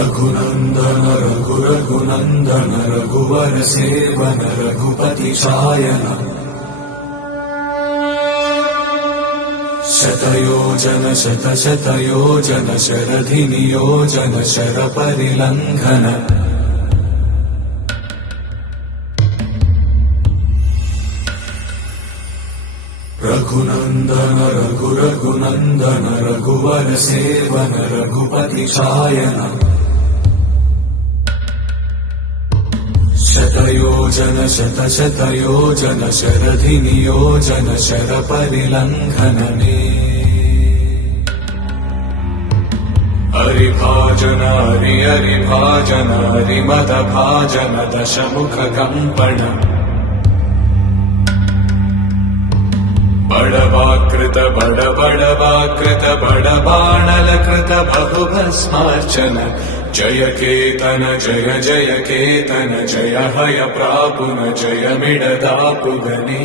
रघुनन्दन रघुनन्दन रघुवर seven Raghupati Shayan शतयोजन शतशतयोजन शरधि नियोजन शरपरिलङ्घन रघुनन्दन रघुनन्दन रघुवर seven Raghupati Shayan शतयोजन शतशतयोजन शरधि नियोजन शरपरिलङ्घनने हरिभाजन हरिभाजन हरिमदभाजन दशमुख कम्पण बड़वाकृत बड़वाकृत बड़बाणलकृत बहुभस्मार्चन जय केतन जय जय केतन जय हय प्रापुन जय मिडदापुगने।